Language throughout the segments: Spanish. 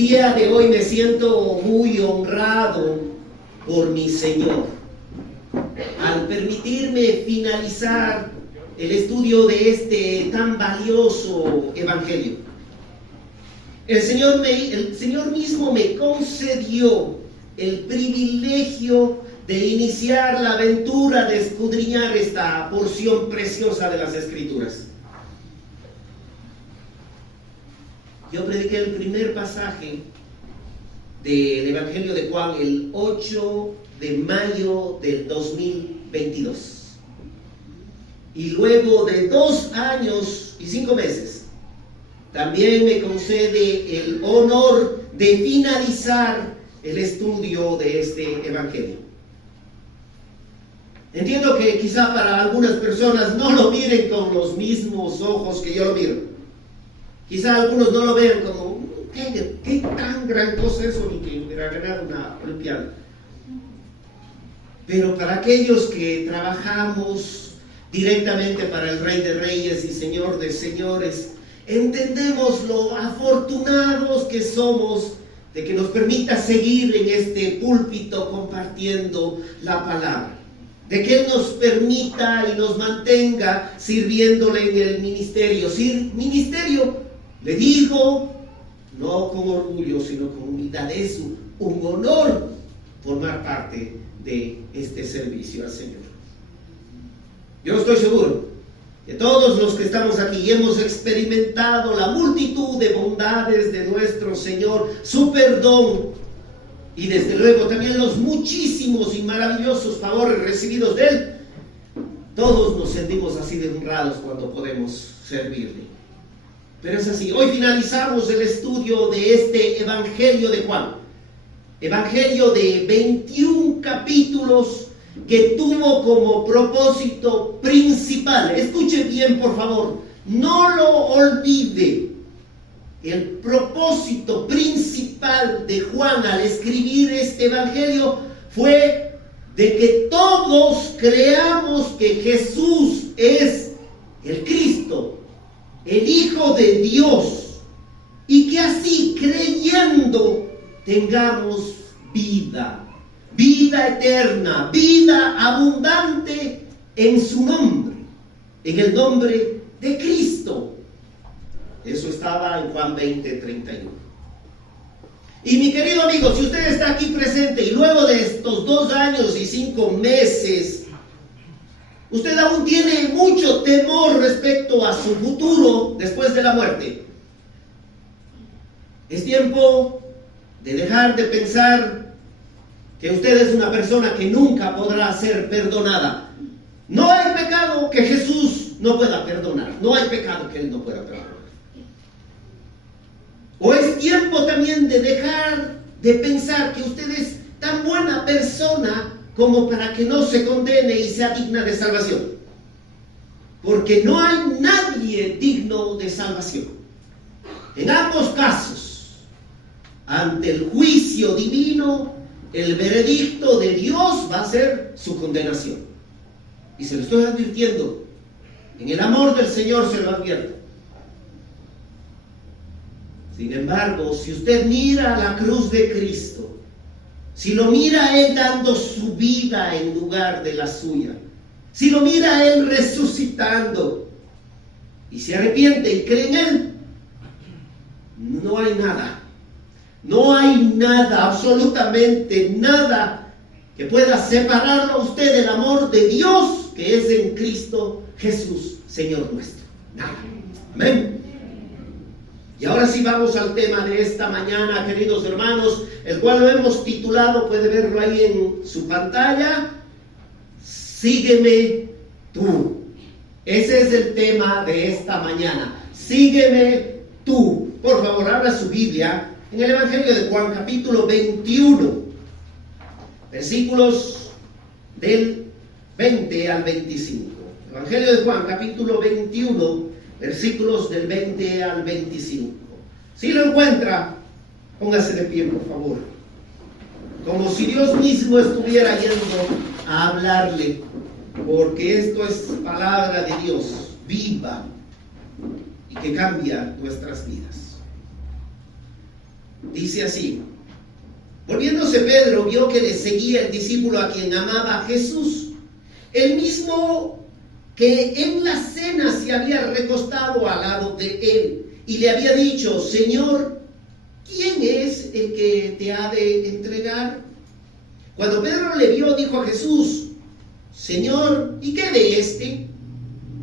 día de hoy me siento muy honrado por mi Señor al permitirme finalizar el estudio de este tan valioso evangelio. El Señor mismo me concedió el privilegio de iniciar la aventura de escudriñar esta porción preciosa de las Escrituras. Yo prediqué el primer pasaje del Evangelio de Juan el 8 de mayo del 2022. Y luego de 2 años y 5 meses, también me concede el honor de finalizar el estudio de este Evangelio. Entiendo que quizá para algunas personas no lo miren con los mismos ojos que yo lo miro. Quizá algunos no lo vean como, ¿qué tan gran cosa es eso? Ni que hubiera ganado una olimpiada. Pero para aquellos que trabajamos directamente para el Rey de Reyes y Señor de Señores, entendemos lo afortunados que somos de que nos permita seguir en este púlpito compartiendo la palabra. De que Él nos permita y nos mantenga sirviéndole en el ministerio. Ministerio, le digo, no con orgullo, sino con humildad. Es un honor formar parte de este servicio al Señor. Yo estoy seguro que todos los que estamos aquí hemos experimentado la multitud de bondades de nuestro Señor, su perdón y desde luego también los muchísimos y maravillosos favores recibidos de Él. Todos nos sentimos así de honrados cuando podemos servirle. Pero es así. Hoy finalizamos el estudio de este Evangelio de Juan. Evangelio de 21 capítulos que tuvo como propósito principal. Escuche bien, por favor. No lo olvide. El propósito principal de Juan al escribir este Evangelio fue de que todos creamos que Jesús es el Cristo, el Hijo de Dios, y que así creyendo tengamos vida eterna, vida abundante en su nombre, en el nombre de Cristo. Eso estaba en Juan 20:31. Y mi querido amigo, si usted está aquí presente y luego de estos 2 años y 5 meses, usted aún tiene mucho temor respecto a su futuro después de la muerte, es tiempo de dejar de pensar que usted es una persona que nunca podrá ser perdonada. No hay pecado que Jesús no pueda perdonar. No hay pecado que Él no pueda perdonar. O es tiempo también de dejar de pensar que usted es tan buena persona como para que no se condene y sea digna de salvación. Porque no hay nadie digno de salvación. En ambos casos, ante el juicio divino, el veredicto de Dios va a ser su condenación. Y se lo estoy advirtiendo. En el amor del Señor se lo advierto. Sin embargo, si usted mira la cruz de Cristo, si lo mira a Él dando su vida en lugar de la suya, si lo mira a Él resucitando y se arrepiente y cree en Él, no hay nada, absolutamente nada que pueda separarlo a usted del amor de Dios que es en Cristo Jesús, Señor nuestro. Nada. Amén. Y ahora sí vamos al tema de esta mañana, queridos hermanos, el cual lo hemos titulado, puede verlo ahí en su pantalla, Sígueme tú. Ese es el tema de esta mañana. Sígueme tú. Por favor, abra su Biblia en el Evangelio de Juan, capítulo 21, versículos del 20 al 25. Evangelio de Juan, capítulo 21, versículos del 20 al 25. Si lo encuentra, póngase de pie, por favor. Como si Dios mismo estuviera yendo a hablarle, porque esto es palabra de Dios, viva, y que cambia nuestras vidas. Dice así: volviéndose Pedro, vio que le seguía el discípulo a quien amaba Jesús, el mismo que en la cena se había recostado al lado de él, y le había dicho: Señor, ¿quién es el que te ha de entregar? Cuando Pedro le vio, dijo a Jesús: Señor, ¿y qué de este?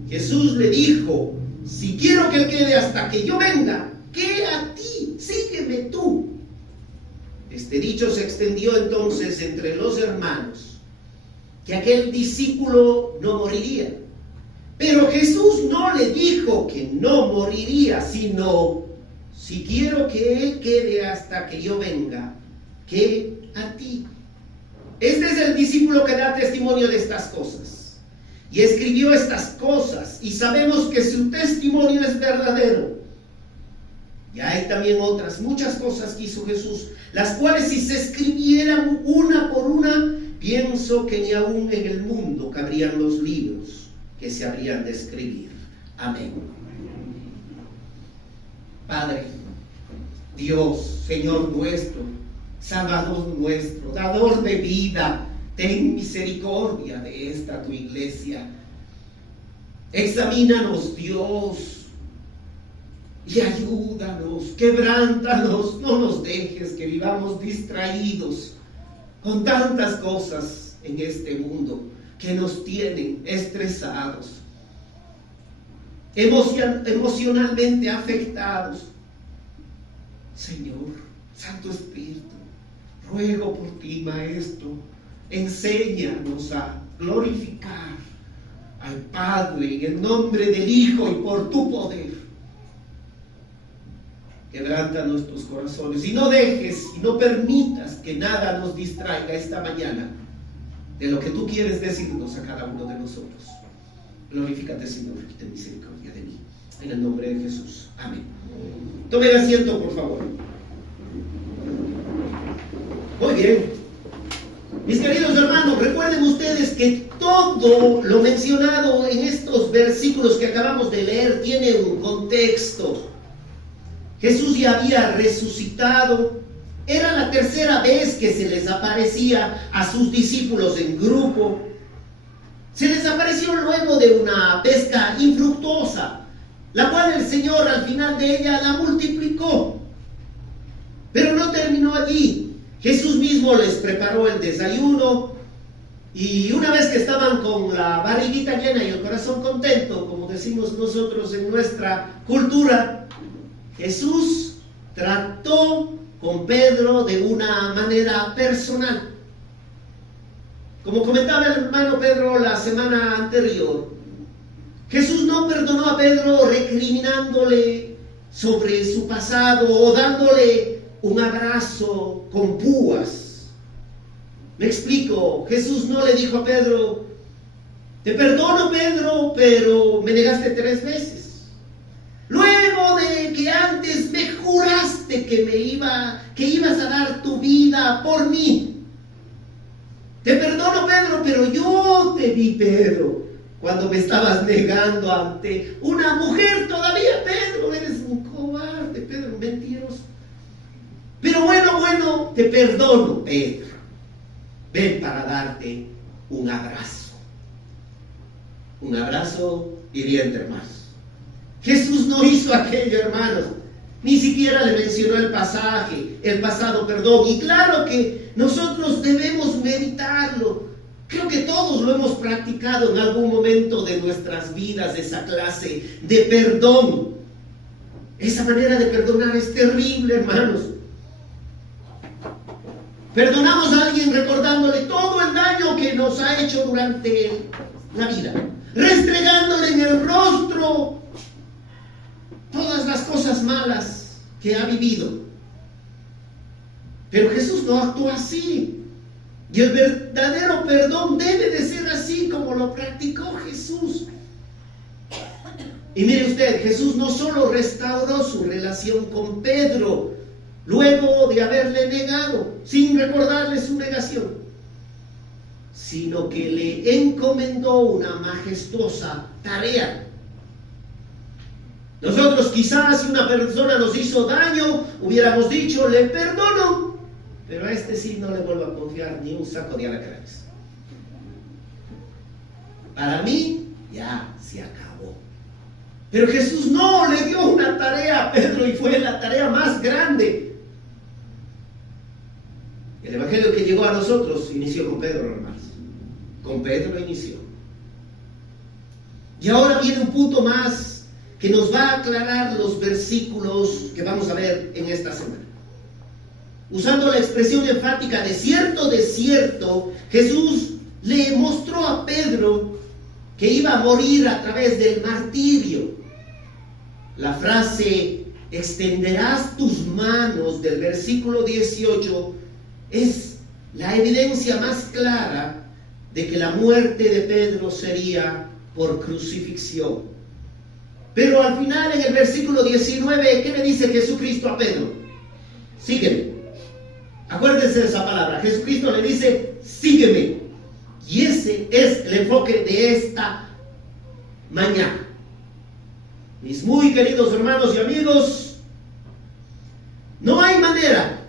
Jesús le dijo: si quiero que él quede hasta que yo venga, ¿qué a ti? Sígueme tú. Este dicho se extendió entonces entre los hermanos, que aquel discípulo no moriría. Pero Jesús no le dijo que no moriría, sino: si quiero que él quede hasta que yo venga, ¿qué a ti? Este es el discípulo que da testimonio de estas cosas. Y escribió estas cosas, y sabemos que su testimonio es verdadero. Y hay también otras, muchas cosas que hizo Jesús, las cuales si se escribieran una por una, pienso que ni aún en el mundo cabrían los libros que se habrían de escribir. Amén. Padre, Dios, Señor nuestro, Salvador nuestro, dador de vida, ten misericordia de esta tu iglesia. Examínanos, Dios, y ayúdanos, quebrántanos, no nos dejes que vivamos distraídos con tantas cosas en este mundo que nos tienen estresados, emocionalmente afectados. Señor, Santo Espíritu, ruego por ti, Maestro, enséñanos a glorificar al Padre en el nombre del Hijo y por tu poder. Quebranta nuestros corazones y no dejes y no permitas que nada nos distraiga esta mañana de lo que tú quieres decirnos a cada uno de nosotros. Glorifícate, Señor, y ten misericordia de mí. En el nombre de Jesús. Amén. Tomen asiento, por favor. Muy bien. Mis queridos hermanos, recuerden ustedes que todo lo mencionado en estos versículos que acabamos de leer tiene un contexto. Jesús ya había resucitado. Era la tercera vez que se les aparecía a sus discípulos en grupo. Se les apareció luego de una pesca infructuosa, la cual el Señor al final de ella la multiplicó. Pero no terminó allí. Jesús mismo les preparó el desayuno, y una vez que estaban con la barriguita llena y el corazón contento, como decimos nosotros en nuestra cultura, Jesús trató con Pedro de una manera personal. Como comentaba el hermano Pedro la semana anterior, Jesús no perdonó a Pedro recriminándole sobre su pasado o dándole un abrazo con púas. Me explico. Jesús no le dijo a Pedro: te perdono, Pedro, pero me negaste 3 veces. Luego de que antes me juraste que ibas a dar tu vida por mí. Te perdono, Pedro, pero yo te vi, Pedro, cuando me estabas negando ante una mujer todavía. Pedro, eres un cobarde, Pedro, mentiroso. Pero bueno, te perdono, Pedro. Ven para darte un abrazo. Un abrazo iría entre más. Jesús no hizo aquello, hermanos. Ni siquiera le mencionó el pasado perdón. Y claro que nosotros debemos meditarlo. Creo que todos lo hemos practicado en algún momento de nuestras vidas, esa clase de perdón. Esa manera de perdonar es terrible, hermanos. Perdonamos a alguien recordándole todo el daño que nos ha hecho durante la vida, restregándole en el rostro todas las cosas malas que ha vivido. Pero Jesús no actuó así. Y el verdadero perdón debe de ser así como lo practicó Jesús. Y mire usted, Jesús no solo restauró su relación con Pedro luego de haberle negado, sin recordarle su negación, sino que le encomendó una majestuosa tarea. Nosotros quizás si una persona nos hizo daño, hubiéramos dicho, le perdono, pero a este sí no le vuelvo a confiar ni un saco de alacranes. Para mí, ya se acabó. Pero Jesús no, le dio una tarea a Pedro y fue la tarea más grande. El evangelio que llegó a nosotros inició con Pedro, hermanos. Con Pedro inició. Y ahora viene un punto más que nos va a aclarar los versículos que vamos a ver en esta semana. Usando la expresión enfática de cierto, Jesús le mostró a Pedro que iba a morir a través del martirio. La frase, extenderás tus manos, del versículo 18, es la evidencia más clara de que la muerte de Pedro sería por crucifixión. Pero al final, en el versículo 19, ¿qué le dice Jesucristo a Pedro? Sígueme. Acuérdense de esa palabra. Jesucristo le dice, sígueme. Y ese es el enfoque de esta mañana. Mis muy queridos hermanos y amigos, no hay manera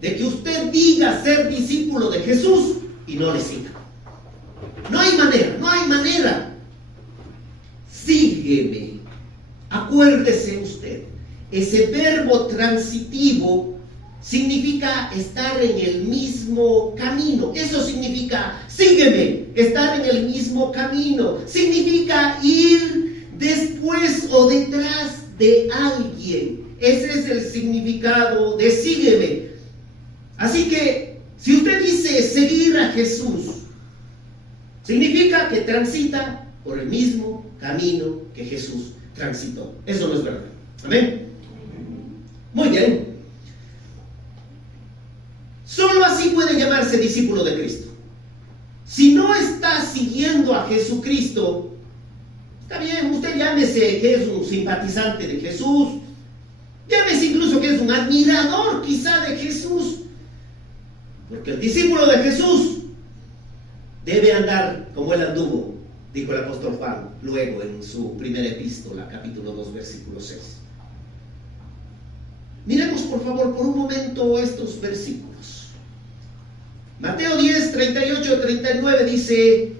de que usted diga ser discípulo de Jesús y no le siga. No hay manera. Sígueme. Acuérdese usted, ese verbo transitivo significa estar en el mismo camino. Eso significa, sígueme, estar en el mismo camino. Significa ir después o detrás de alguien. Ese es el significado de sígueme. Así que, si usted dice seguir a Jesús, significa que transita por el mismo camino que Jesús transitó. Eso no es verdad. Amén. Muy bien. Solo así puede llamarse discípulo de Cristo. Si no está siguiendo a Jesucristo, está bien, usted llámese que es un simpatizante de Jesús, llámese incluso que es un admirador quizá de Jesús, porque el discípulo de Jesús debe andar como él anduvo, dijo el apóstol Juan luego en su primera epístola, capítulo 2, versículo 6. Miremos por favor por un momento estos versículos. Mateo 10, 38, 39 dice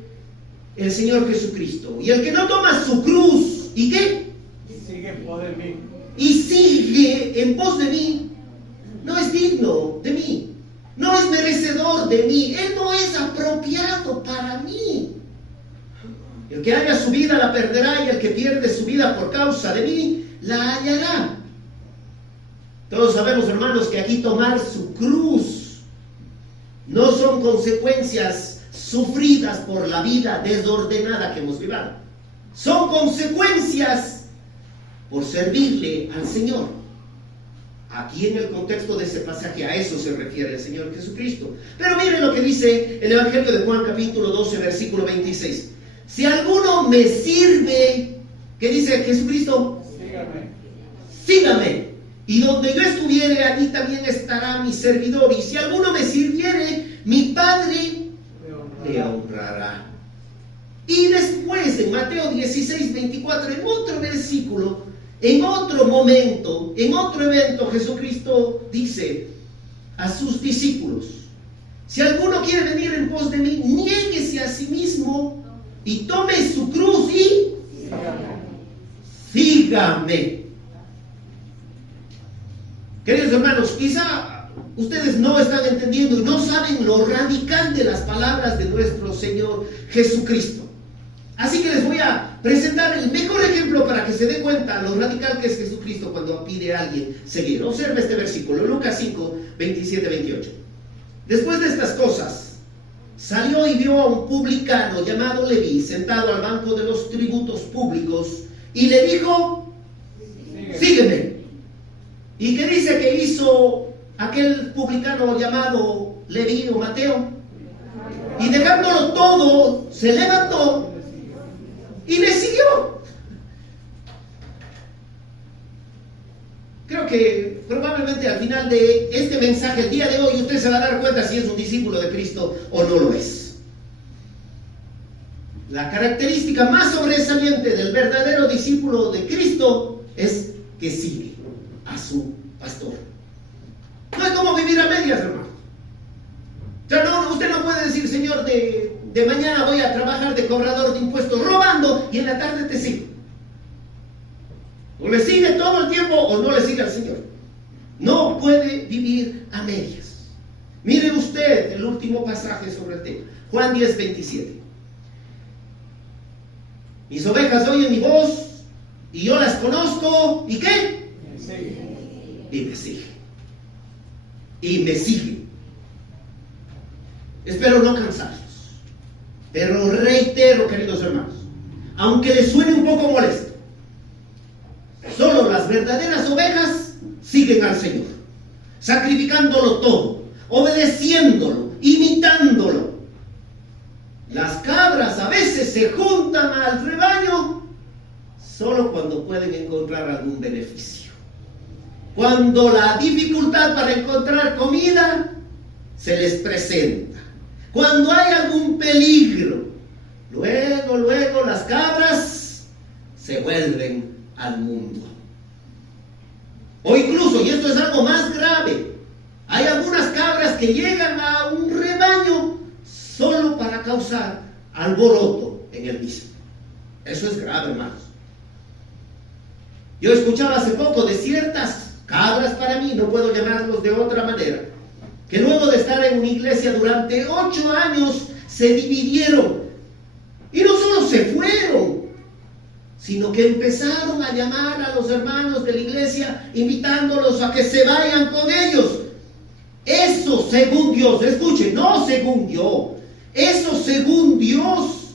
el Señor Jesucristo, y el que no toma su cruz, ¿y qué? Y sigue en pos de mí. Y sigue en pos de mí, no es digno de mí, no es merecedor de mí, él no es apropiado para mí. El que haya su vida la perderá, y el que pierde su vida por causa de mí la hallará. Todos sabemos, hermanos, que aquí tomar su cruz no son consecuencias sufridas por la vida desordenada que hemos vivido. Son consecuencias por servirle al Señor. Aquí en el contexto de ese pasaje a eso se refiere el Señor Jesucristo. Pero miren lo que dice el Evangelio de Juan capítulo 12 versículo 26. Si alguno me sirve, ¿qué dice Jesucristo? Sígame. Y donde yo estuviere, allí también estará mi servidor. Y si alguno me sirviere, mi Padre le honrará. Y después, en Mateo 16, 24, en otro versículo, en otro momento, en otro evento, Jesucristo dice a sus discípulos: si alguno quiere venir en pos de mí, niéguese a sí mismo y tome su cruz y sígame. Queridos hermanos, quizá ustedes no están entendiendo y no saben lo radical de las palabras de nuestro Señor Jesucristo. Así que les voy a presentar el mejor ejemplo para que se dé cuenta lo radical que es Jesucristo cuando pide a alguien seguir. Observe este versículo, Lucas 5, 27, 28. Después de estas cosas, salió y vio a un publicano llamado Leví sentado al banco de los tributos públicos y le dijo: sígueme. ¿Y qué dice que hizo aquel publicano llamado Leví o Mateo? Y dejándolo todo, se levantó y le siguió. Creo que probablemente al final de este mensaje, el día de hoy, usted se va a dar cuenta si es un discípulo de Cristo o no lo es. La característica más sobresaliente del verdadero discípulo de Cristo es que sigue a su pastor. No hay como vivir a medias, hermano. O sea, no, usted no puede decir, Señor, de mañana voy a trabajar de cobrador de impuestos robando y en la tarde te sigo. O le sigue todo el tiempo o no le sigue al Señor. No puede vivir a medias. Mire usted el último pasaje sobre el tema. Juan 10:27. Mis ovejas oyen mi voz y yo las conozco. ¿Y qué? Y me siguen. Y me siguen. Espero no cansarlos. Pero reitero, queridos hermanos, aunque les suene un poco molesto, solo las verdaderas ovejas siguen al Señor, sacrificándolo todo, obedeciéndolo, imitándolo. Las cabras a veces se juntan al rebaño solo cuando pueden encontrar algún beneficio. Cuando la dificultad para encontrar comida se les presenta. Cuando hay algún peligro, luego las cabras se vuelven al mundo. O incluso, y esto es algo más grave, hay algunas cabras que llegan a un rebaño solo para causar alboroto en el mismo. Eso es grave, hermanos. Yo escuchaba hace poco de ciertas cabras, para mí, no puedo llamarlos de otra manera, que luego de estar en una iglesia durante 8 años se dividieron. Y no solo se fueron, sino que empezaron a llamar a los hermanos de la iglesia, invitándolos a que se vayan con ellos. Eso según Dios, escuchen, no según yo, eso según Dios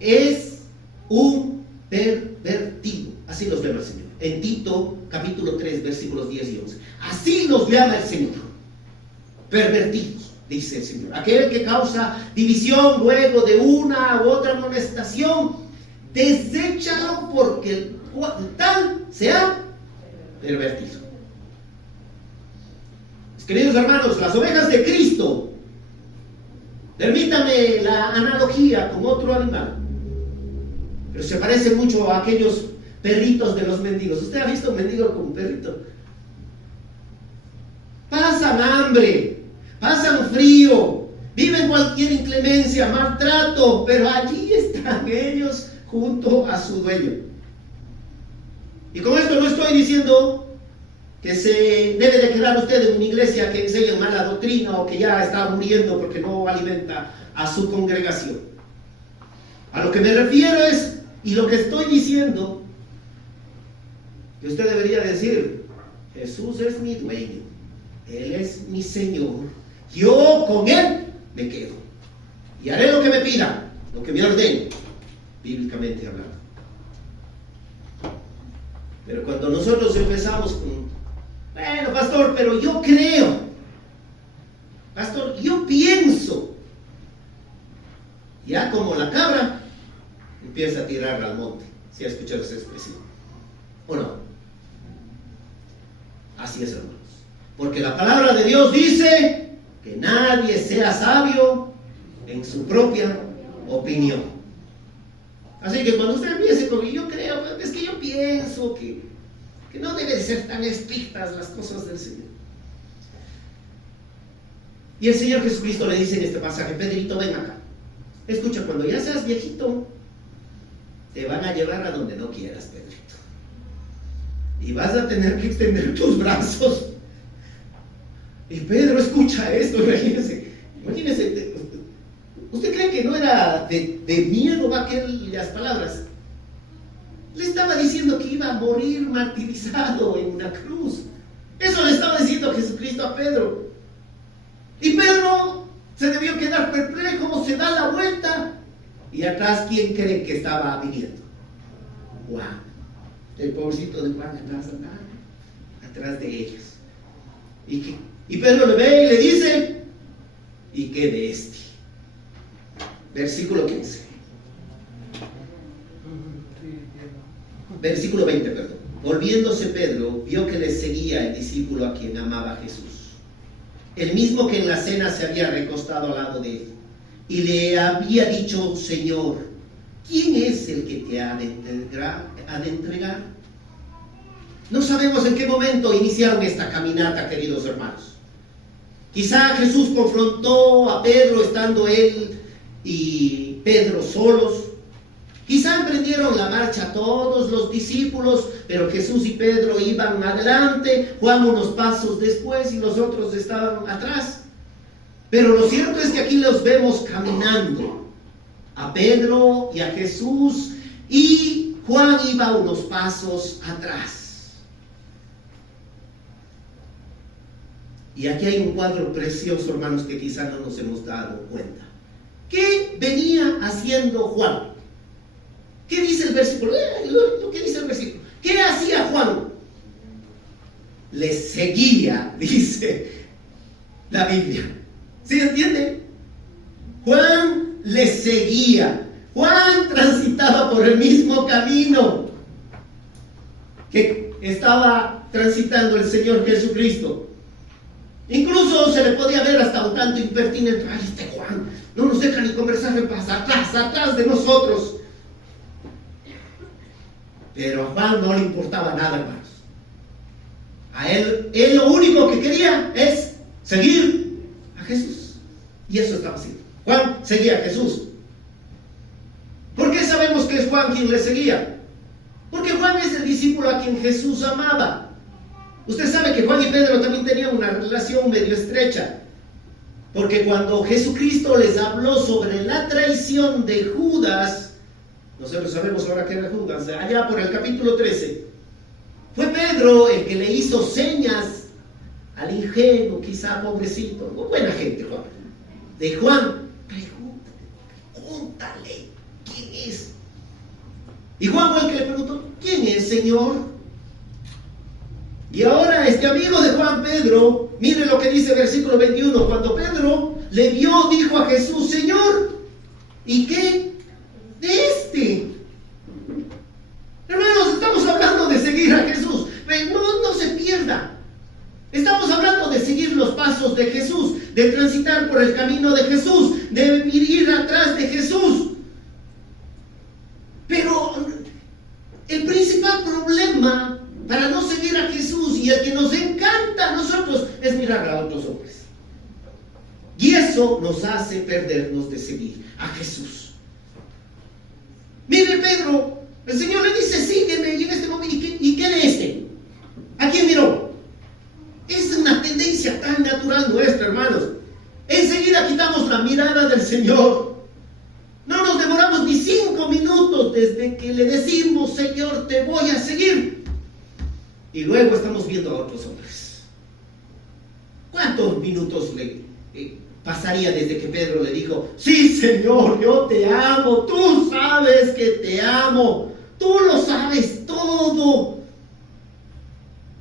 es un pervertido. Así los llama el Señor. En Tito capítulo 3 versículos 10 y 11. Así los llama el Señor. Pervertidos, dice el Señor. Aquel que causa división luego de una u otra amonestación, deséchalo porque tal sea pervertido. Queridos hermanos, las ovejas de Cristo, permítame la analogía con otro animal, pero se parece mucho a aquellos perritos de los mendigos. ¿Usted ha visto un mendigo con un perrito? Pasan hambre, pasan frío, viven cualquier inclemencia, maltrato, pero allí están ellos junto a su dueño. Y con esto no estoy diciendo que se debe de quedar usted en una iglesia que enseña mala doctrina o que ya está muriendo porque no alimenta a su congregación. A lo que me refiero es, y lo que estoy diciendo, que usted debería decir: Jesús es mi dueño, Él es mi Señor, yo con Él me quedo y haré lo que me pida, lo que me ordene, bíblicamente hablando. Pero cuando nosotros empezamos con: bueno, pastor, pero yo creo, pastor, yo pienso, ya como la cabra empieza a tirar al monte. ¿Sí ha escuchado esa expresión? ¿O no? Así es, hermanos. Porque la palabra de Dios dice que nadie sea sabio en su propia opinión. Así que cuando usted empiece con: yo creo, es que yo pienso que no deben ser tan estrictas las cosas del Señor. Y el Señor Jesucristo le dice en este pasaje: Pedrito, ven acá. Escucha, cuando ya seas viejito, te van a llevar a donde no quieras, Pedrito. Y vas a tener que extender tus brazos. Y Pedro escucha esto, imagínese, ¿usted cree que no era de miedo aquellas palabras? Le estaba diciendo que iba a morir martirizado en una cruz. Eso le estaba diciendo Jesucristo a Pedro. Y Pedro se debió quedar perplejo, se da la vuelta. Y atrás, ¿quién cree que estaba viniendo? Juan. El pobrecito de Juan atrás de ellos. Y Pedro le ve y le dice: ¿y qué de este? Versículo 15. Versículo 20, perdón. Volviéndose Pedro, vio que le seguía el discípulo a quien amaba Jesús, el mismo que en la cena se había recostado al lado de él, y le había dicho: Señor, ¿quién es el que te ha de entregar? No sabemos en qué momento iniciaron esta caminata, queridos hermanos. Quizá Jesús confrontó a Pedro estando él y Pedro solos. Quizá emprendieron la marcha todos los discípulos, pero Jesús y Pedro iban adelante, Juan unos pasos después y los otros estaban atrás. Pero lo cierto es que aquí los vemos caminando, a Pedro y a Jesús, y Juan iba unos pasos atrás. Y aquí hay un cuadro precioso, hermanos, que quizá no nos hemos dado cuenta. ¿Qué venía haciendo Juan? ¿Qué dice el versículo? ¿Qué dice el versículo? ¿Qué hacía Juan? Le seguía, dice la Biblia. ¿Sí entiende? Juan le seguía. Juan transitaba por el mismo camino que estaba transitando el Señor Jesucristo. Incluso se le podía ver hasta un tanto impertinente. Ay, este Juan no nos deja ni conversar en paz, atrás de nosotros. Pero a Juan no le importaba nada, hermanos. A él lo único que quería es seguir a Jesús. Y eso estaba haciendo. Juan seguía a Jesús. ¿Por qué sabemos que es Juan quien le seguía? Porque Juan es el discípulo a quien Jesús amaba. Usted sabe que Juan y Pedro también tenían una relación medio estrecha. Porque cuando Jesucristo les habló sobre la traición de Judas, nosotros sabemos ahora que era Judas, allá por el capítulo 13, fue Pedro el que le hizo señas al ingenuo, quizá pobrecito, buena gente, Juan. De Juan, pregúntale, ¿quién es? Y Juan fue el que le preguntó, ¿quién es, Señor? Y ahora este amigo de Juan, Pedro, mire lo que dice el versículo 21, cuando Pedro le vio, dijo a Jesús, Señor, ¿y qué de este? Hermanos, estamos hablando de seguir a Jesús, no se pierda. Estamos hablando de seguir los pasos de Jesús, de transitar por el camino de Jesús, de ir atrás de Jesús. Pero el principal problema para no seguir a Jesús y el que nos encanta a nosotros es mirar a otros hombres. Y eso nos hace perdernos de seguir a Jesús. Mire Pedro, el Señor le dice, sígueme, y en este momento, ¿y qué de este? ¿A quién miró? Es una tendencia tan natural nuestra, hermanos. Enseguida quitamos la mirada del Señor. No nos demoramos ni 5 minutos desde que le decimos, Señor, te voy a seguir. Y luego estamos viendo a otros hombres. ¿Cuántos minutos le pasaría desde que Pedro le dijo, sí, Señor, yo te amo, tú sabes que te amo, tú lo sabes todo?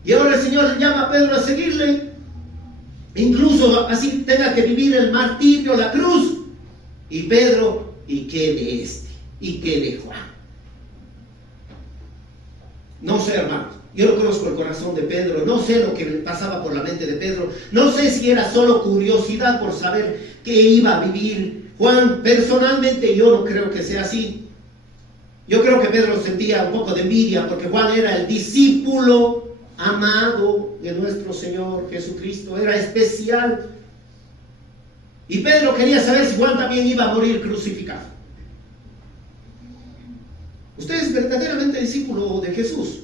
Y ahora el Señor le llama a Pedro a seguirle, incluso así tenga que vivir el martirio, la cruz. Y Pedro, ¿y qué de este? ¿Y qué de Juan? No sé, hermanos. Yo no conozco el corazón de Pedro, no sé lo que pasaba por la mente de Pedro, no sé si era solo curiosidad por saber qué iba a vivir Juan. Personalmente yo no creo que sea así. Yo creo que Pedro sentía un poco de envidia porque Juan era el discípulo amado de nuestro Señor Jesucristo, era especial. Y Pedro quería saber si Juan también iba a morir crucificado. Usted es verdaderamente discípulo de Jesús.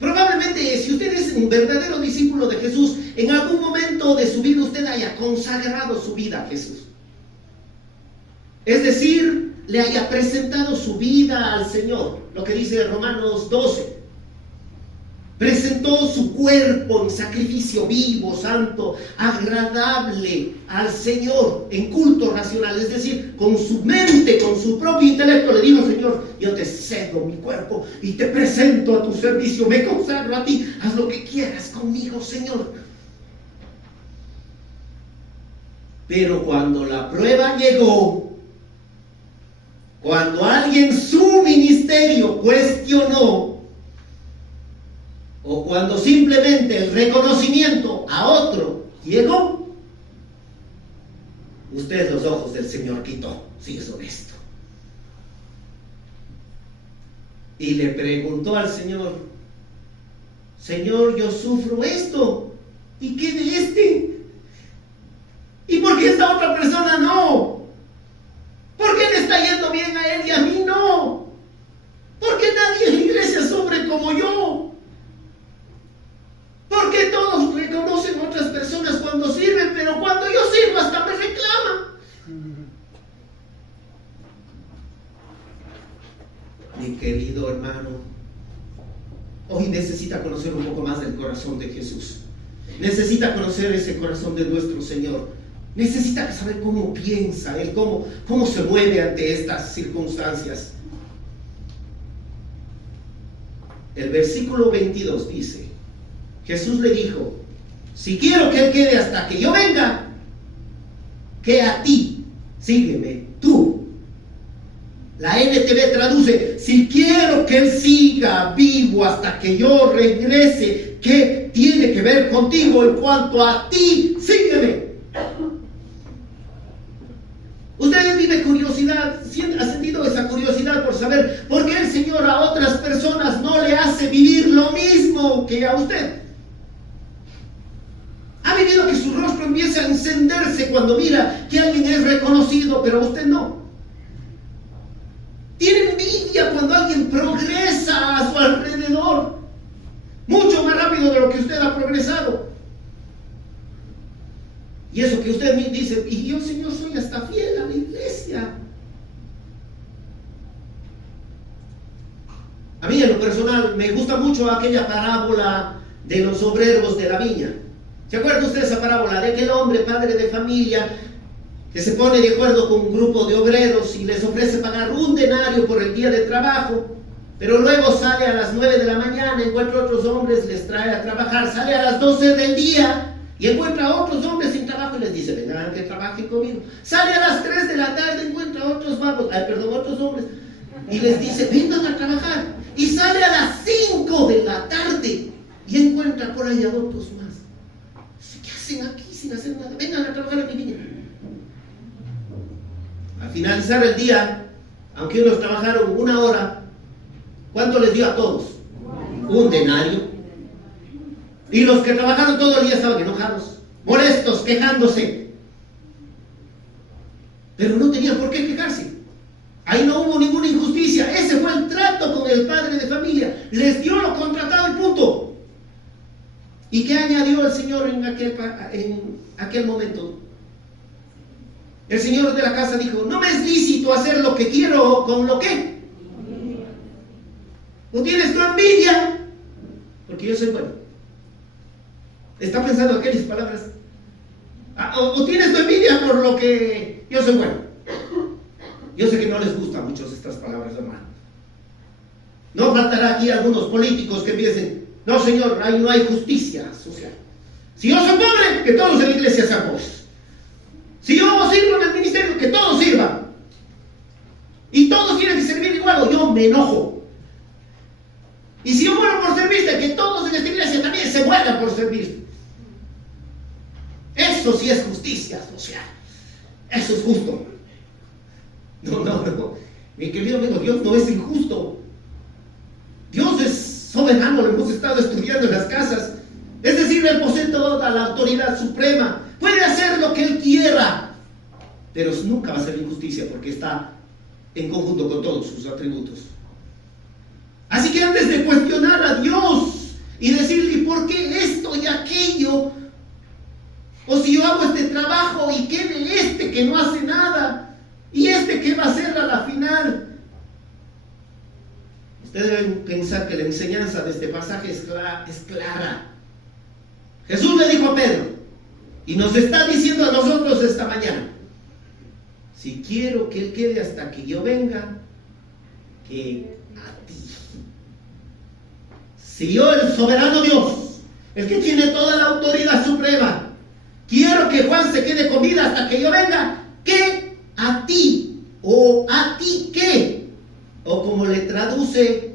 Probablemente si usted es un verdadero discípulo de Jesús, en algún momento de su vida usted haya consagrado su vida a Jesús. Es decir, le haya presentado su vida al Señor. Lo que dice Romanos 12. Presentó su cuerpo en sacrificio vivo, santo, agradable al Señor, en culto racional. Es decir, con su mente, con su propio intelecto le dijo, Señor, yo te cedo mi cuerpo y te presento a tu servicio, me consagro a ti, haz lo que quieras conmigo, Señor. Pero cuando la prueba llegó, cuando alguien su ministerio cuestionó, o cuando simplemente el reconocimiento a otro llegó, usted los ojos del Señor quitó, si es honesto. Y le preguntó al Señor, Señor, yo sufro esto. ¿Y qué de este? ¿Y por qué esta otra persona no? ¿Por qué le está yendo bien a él y a mí no? ¿Por qué nadie en la iglesia sufre como yo? ¿Por qué todos reconocen a otras personas cuando sirven, pero cuando yo sirvo hasta me reclaman? Mi querido hermano, hoy necesita conocer un poco más del corazón de Jesús. Necesita conocer ese corazón de nuestro Señor. Necesita saber cómo piensa Él, cómo se mueve ante estas circunstancias. El versículo 22 dice, Jesús le dijo, si quiero que Él quede hasta que yo venga, que a ti, sígueme, tú. La NTV traduce, si quiero que Él siga vivo hasta que yo regrese, ¿qué tiene que ver contigo? En cuanto a ti, sígueme. Usted vive curiosidad, ha sentido esa curiosidad por saber por qué el Señor a otras personas no le hace vivir lo mismo que a usted. ¿Ha vivido que su rostro empieza a encenderse cuando mira que alguien es reconocido, pero usted no? ¿Tiene envidia cuando alguien progresa a su alrededor? Mucho más rápido de lo que usted ha progresado. Y eso que usted me dice, y yo, Señor, soy hasta fiel a la iglesia. A mí en lo personal me gusta mucho aquella parábola de los obreros de la viña. ¿Se acuerda usted de esa parábola? De aquel hombre, padre de familia, que se pone de acuerdo con un grupo de obreros y les ofrece pagar 1 denario por el día de trabajo, pero luego sale a las 9 de la mañana, encuentra otros hombres, les trae a trabajar, sale a las 12 del día y encuentra a otros hombres sin trabajo y les dice, vengan que trabajen conmigo. Sale a las 3 de la tarde, encuentra a otros otros hombres y les dice, vengan a trabajar. Y sale a las 5 de la tarde y encuentra por ahí a otros más. ¿Qué hacen aquí sin hacer nada? Vengan a trabajar a mi viña. Al finalizar el día, aunque unos trabajaron 1 hora, ¿cuánto les dio a todos? 1 denario. Y los que trabajaron todo el día estaban enojados, molestos, quejándose. Pero no tenían por qué quejarse. Ahí no hubo ninguna injusticia. Ese fue el trato con el padre de familia. Les dio lo contratado y punto. ¿Y qué añadió el Señor en aquel momento? El Señor de la casa dijo, no me es lícito hacer lo que quiero con lo que. ¿No tienes tu envidia? Porque yo soy bueno. ¿Está pensando aquellas palabras? ¿O tienes tu envidia por lo que yo soy bueno? Yo sé que no les gustan mucho estas palabras, hermano. No faltará aquí algunos políticos que piensen, no, Señor, ahí no hay justicia social. Si yo soy pobre, que todos en la iglesia sean pobres. Si yo sirvo en el ministerio, que todos sirvan. Y todos tienen que servir igual, o yo me enojo. Y si yo muero por servirte, que todos en esta iglesia también se mueran por servir. Eso sí es justicia social. Eso es justo. No. Mi querido amigo, Dios no es injusto. Dios es soberano, lo hemos estado estudiando en las casas. Es decir, Él posee toda la autoridad suprema. Puede hacer lo que Él quiera. Pero nunca va a ser injusticia porque está en conjunto con todos sus atributos. Así que antes de cuestionar a Dios y decirle ¿por qué esto y aquello? O si yo hago este trabajo y qué de este que no hace nada y este que va a hacer a la final. Ustedes deben pensar que la enseñanza de este pasaje es clara. Jesús le dijo a Pedro y nos está diciendo a nosotros esta mañana, si quiero que Él quede hasta que yo venga, que a ti. Si yo, el soberano Dios, el que tiene toda la autoridad suprema, quiero que Juan se quede con vida hasta que yo venga, ¿qué a ti? ¿O a ti qué? O como le traduce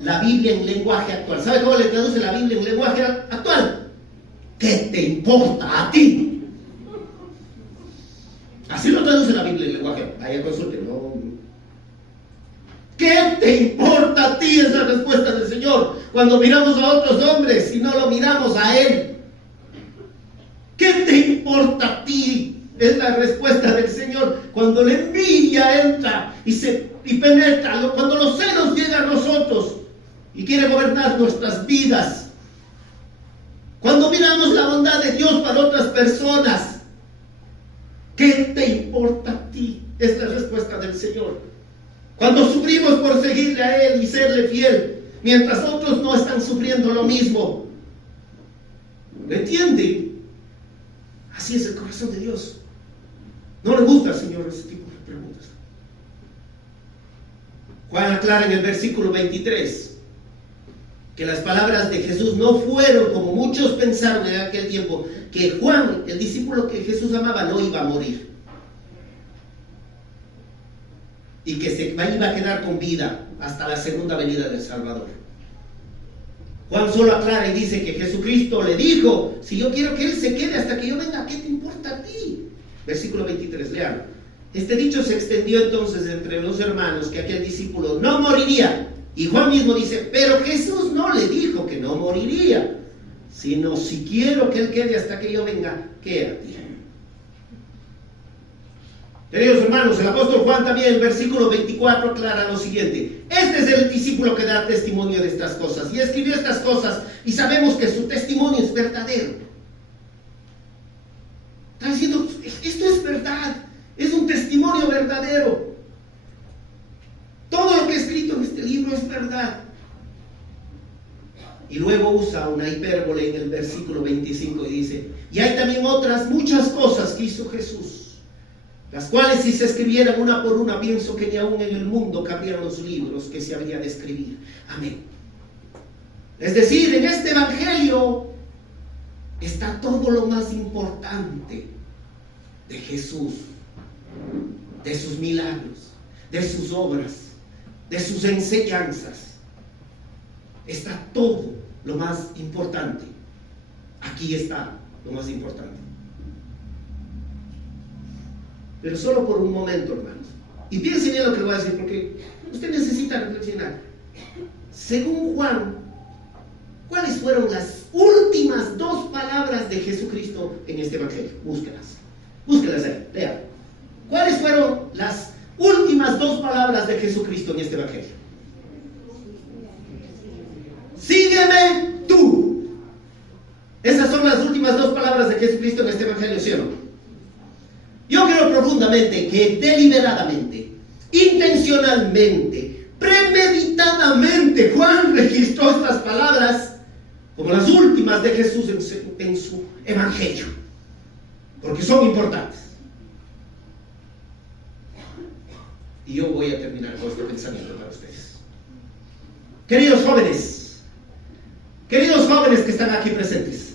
la Biblia en lenguaje actual. ¿Sabe cómo le traduce la Biblia en lenguaje actual? ¿Qué te importa a ti? Así lo traduce la Biblia en lenguaje. Vaya, consúltenlo. ¿Qué te importa a ti? Es la respuesta del Señor. cuando miramos a otros hombres y no lo miramos a Él? ¿Qué te importa a ti? Es la respuesta del Señor. Cuando la envidia entra y penetra, cuando los celos llegan a nosotros y quiere gobernar nuestras vidas, cuando miramos la bondad de Dios para otras personas, ¿qué te importa a ti? Es la respuesta del Señor. Cuando sufrimos por seguirle a Él y serle fiel, mientras otros no están sufriendo lo mismo. ¿Me entiende? Así es el corazón de Dios. No le gusta al Señor ese tipo de preguntas. Juan aclara en el versículo 23 que las palabras de Jesús no fueron como muchos pensaron en aquel tiempo, que Juan, el discípulo que Jesús amaba, no iba a morir y que se iba a quedar con vida hasta la segunda venida del Salvador. Juan solo aclara y dice que Jesucristo le dijo: si yo quiero que Él se quede hasta que yo venga, ¿qué te importa a ti? Versículo 23, lean. Este dicho se extendió entonces entre los hermanos, que aquel discípulo no moriría. Y Juan mismo dice: pero Jesús no le dijo que no moriría, sino si quiero que Él quede hasta que yo venga, quédate. Queridos hermanos, el apóstol Juan también en versículo 24 aclara lo siguiente: este es el discípulo que da testimonio de estas cosas, y escribió estas cosas, y sabemos que su testimonio es verdadero. Está diciendo, esto es verdad, es un testimonio verdadero. Todo lo que he escrito en este libro es verdad. Y luego usa una hipérbole en el versículo 25 y dice: y hay también otras muchas cosas que hizo Jesús, las cuales si se escribieran una por una, pienso que ni aún en el mundo cabrían los libros que se habrían de escribir. Amén. Es decir, en este evangelio está todo lo más importante de Jesús, de sus milagros, de sus obras, de sus enseñanzas. Está todo lo más importante. Aquí está lo más importante. Pero solo por un momento, hermanos. Y piensen bien lo que voy a decir, porque usted necesita reflexionar. Según Juan, ¿cuáles fueron las últimas dos palabras de Jesucristo en este evangelio? Búsquelas ahí, lean. ¿Cuáles fueron las últimas dos palabras de Jesucristo en este evangelio? Sígueme tú. Esas son las últimas dos palabras de Jesucristo en este evangelio, ¿sí o no? Yo creo profundamente que deliberadamente, intencionalmente, premeditadamente, Juan registró estas palabras como las últimas de Jesús en su evangelio, porque son importantes. Y yo voy a terminar con este pensamiento para ustedes. Queridos jóvenes que están aquí presentes,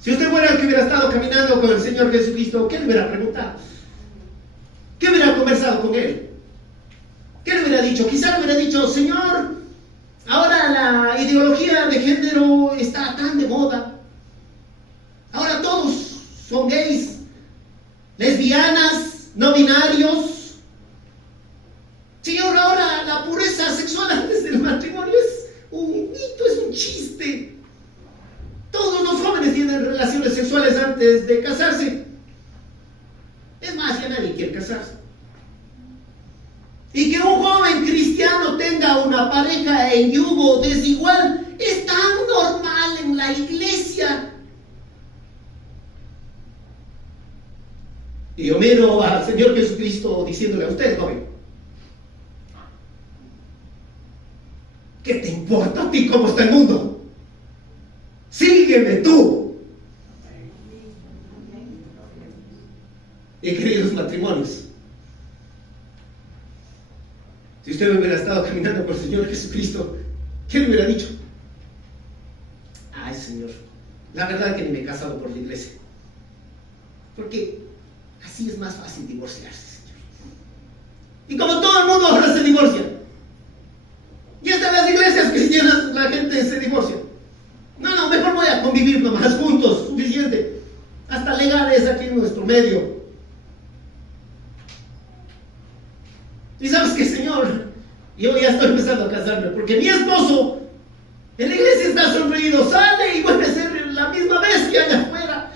si usted fuera el que hubiera estado caminando con el Señor Jesucristo, ¿qué le hubiera preguntado? ¿Qué hubiera conversado con Él? ¿Qué le hubiera dicho? Quizá le hubiera dicho: Señor, ahora la ideología de género está tan de moda. Ahora todos son gays, lesbianas, no binarios. Señor, ahora la pureza sexual antes del matrimonio es un mito, es un chiste. Todos los jóvenes tienen relaciones sexuales antes de casarse. Es más, ya nadie quiere casarse. Y que un joven cristiano tenga una pareja en yugo desigual es tan normal en la iglesia. Y yo miro al Señor Jesucristo diciéndole a usted, joven: ¿qué te importa a ti cómo está el mundo? Sígueme tú. Y queridos matrimonios, si usted hubiera estado caminando por el Señor Jesucristo, ¿qué le hubiera dicho? Ay, Señor, la verdad es que ni me he casado por la iglesia, porque así es más fácil divorciarse, Señor. Y como todo el mundo ahora se divorcia, y hasta en las iglesias cristianas la gente se divorcia. No, mejor voy a convivir nomás juntos, suficiente. Hasta legales aquí en nuestro medio. Y sabes que, Señor, Yo ya estoy empezando a casarme, porque mi esposo en la iglesia está sonreído, sale y vuelve a ser la misma bestia allá afuera.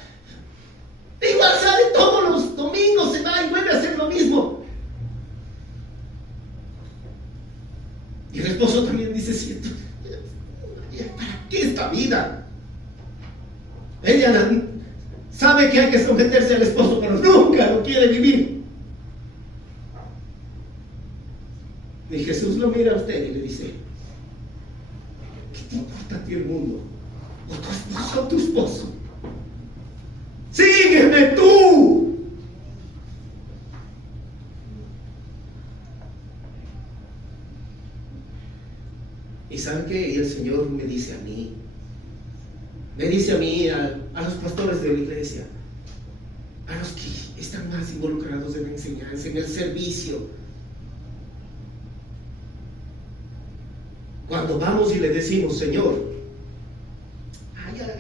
Igual sale todos los domingos, se va y vuelve a hacer lo mismo. Y el esposo también dice, cierto, ¿para qué esta vida? Ella sabe que hay que someterse al esposo, pero nunca lo quiere vivir. Y Jesús lo mira a usted y le dice, ¿qué te importa a ti el mundo? ¿O tu esposo o tu esposo? ¡Sígueme tú! ¿Y saben qué? Y el Señor me dice a mí, a los pastores de la iglesia, a los que están más involucrados en la enseñanza, en el servicio. Cuando vamos y le decimos, Señor,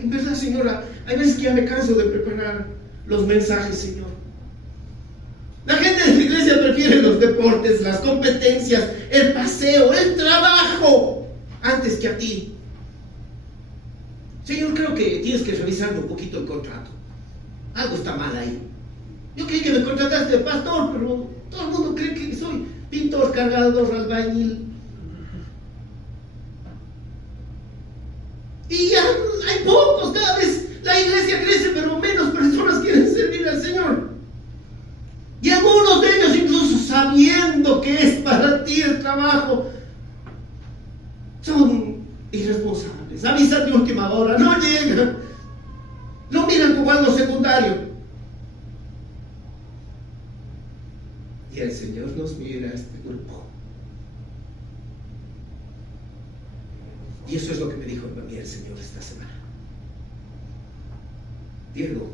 en verdad, Señora, hay veces que ya me canso de preparar los mensajes, Señor. La gente de la iglesia prefiere los deportes, las competencias, el paseo, el trabajo, antes que a ti. Señor, creo que tienes que revisar un poquito el contrato. Algo está mal ahí. Yo creí que me contrataste de pastor, pero todo el mundo cree que soy pintor, cargador, albañil. Y ya hay pocos, cada vez la iglesia crece, pero menos personas quieren servir al Señor. Y algunos de ellos, incluso sabiendo que es para ti el trabajo, son irresponsables. Avisan de última hora, no llegan. Lo miran como algo secundario. Y el Señor nos mira a este grupo. Y eso es lo que me dijo a mí el Señor esta semana. Diego,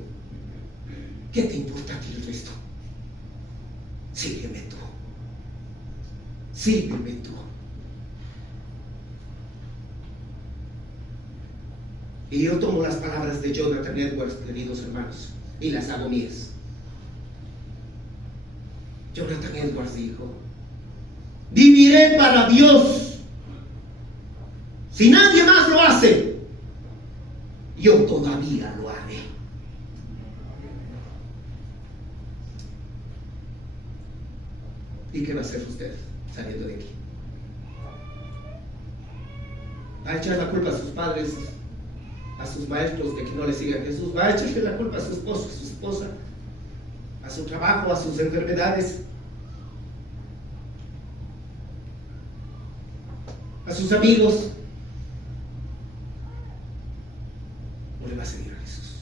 ¿qué te importa a ti el resto? Sígueme tú. Sígueme tú. Y yo tomo las palabras de Jonathan Edwards, queridos hermanos, y las hago mías. Jonathan Edwards dijo, viviré para Dios. Si nadie más lo hace, yo todavía lo haré. ¿Y qué va a hacer usted saliendo de aquí? ¿Va a echar la culpa a sus padres, a sus maestros de que no le sigan a Jesús? ¿Va a echarle la culpa a su esposo, a su esposa, a su trabajo, a sus enfermedades, a sus amigos? ¿O le va a seguir a Jesús?